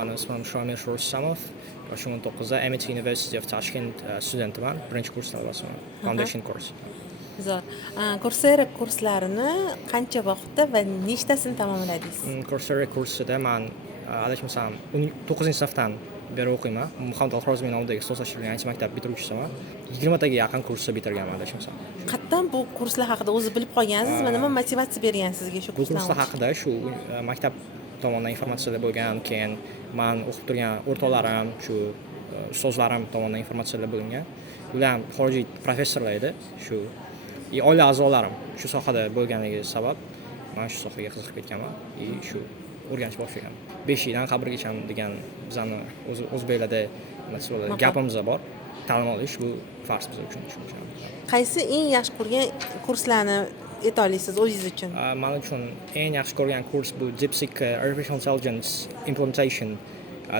Mani ismim Shomil Sho'rsamov. 2019da MIT University of Tashkent studentiman. Birinchi kurs talabasiman. Foundation course. Zo'r. Coursera kurslarini qancha vaqtda va nechtasini tamomladingiz? Coursera kursida men adashmasam 9-sinfdan beri o'qiyman. Muhammad Al-Xorozmiy nomidagi ixtisoslashtirilgan IT maktab bitiruvchisiman. 20 taga yaqin kursni bitirganman adashmasam. Qayerdan bu kurslar haqida o'zi bilib qolgansizmi? Nima motivatsiya bergan sizga shu Bu kurslarni? kurslar haqida shu maktab tomonidan informatsiyalar bo'lgan, keyin men o'qib turgan o'rtoqlarim, shu ustozlarim tomonidan informatsiyalar bo'lingan. Ular ham xorijiy professorlar edi. Shu oila a'zolarim shu sohada bo'lganligi sabab men shu sohaga qiziqib ketganman. Shu o'rganishni boshlaganman. 5 yildan qabrgacha degan bizani o'zbeklarda gapimiz bor. Ta'lim olish bu farz biz uchun. Qaysi eng yaxshi ko'rgan kurslarni ayta olasiz o'zingiz uchun? Men uchun eng yaxshi ko'rgan kurs bu DeepSeek Artificial Intelligence Implementation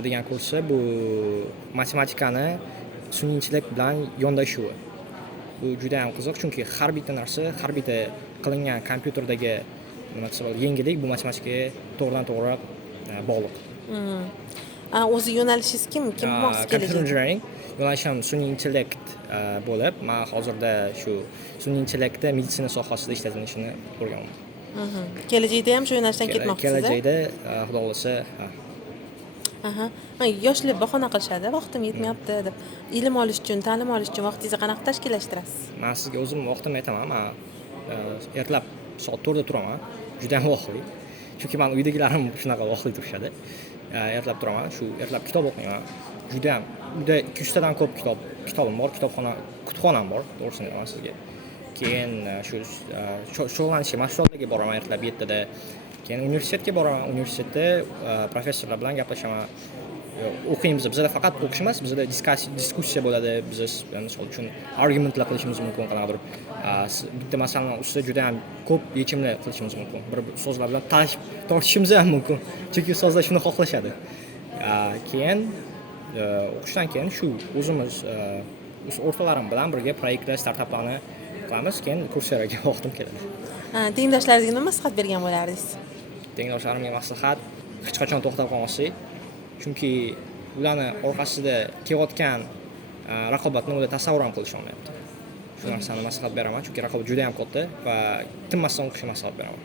degan kursi. Bu matematikani sun'iy intellekt bilan yondashuvi. Bu juda ham qiziq, chunki har bitta narsa, har bitta qilingan kompyuterdagi yangilik bu matematikaga to'g'ridan-to'g'ri bog'liq. O'zi yo'nalishingiz kim bo'lmoqchisiz Computer kelajakda? engineering yo'nalishim sun'iy intellekt bo'lib, men hozirda shu sun'iy intellektda meditsina sohasida ishlanishini o'rganyapman. Kelajakda ham shu yo'nalishdan ketmoqchisiz? Kelajakda xudo xolasa Yoshlar bahona qilishadi, vaqtim yetmayapti deb. Ilm olish uchun, ta'lim olish uchun vaqtingizni qanaqa tashkillashtirasiz? Men sizga o'zim vaqtimni aytaman. Men ertalab soat 4 da turaman. Juda ham vaqtli. Chunki men uydagilarim shunaqa vaqtli turishadi. Ertalab turaman, shu ertalab kitob o'qiyman. Juda 200 tadan ko'p kitobim bor, kutubxonam bor, to'g'risini aytaman sizga. Keyin shu shug'ullanishga mashg'ulotlarga boraman ertalab 7 da. Keyin universitetga boraman. Universitetda professorlar bilan gaplashaman. O'qiymiz. Bizda faqat o'qish emas, bizda diskussiya bo'ladi. Biz misol uchun argumentlar qilishimiz mumkin, qanaqadir bitta masalaning ustida juda ham ko'p yechimlar qilishimiz mumkin. Bir so'zlar bilan tortishimiz ham mumkin. Chunki ustozlar shuni xohlashadi. Keyin o'qishdan keyin shu o'zimiz o'rtoqlarim bilan birga proyektlar, startaplarni qilamiz. Keyin Courseraga vaqtim keladi. Tengdoshlaringizga nima maslahat bergan bo'lardingiz? Tengdoshlarimga maslahat hech qachon to'xtab qolmaslik. Chunki ularni orqasida kelayotgan raqobatni ular tasavvur ham qilisha olmayapti. Shu narsani maslahat beraman, chunki raqobat juda ham katta va tinmasdan o'qishga maslahat beraman.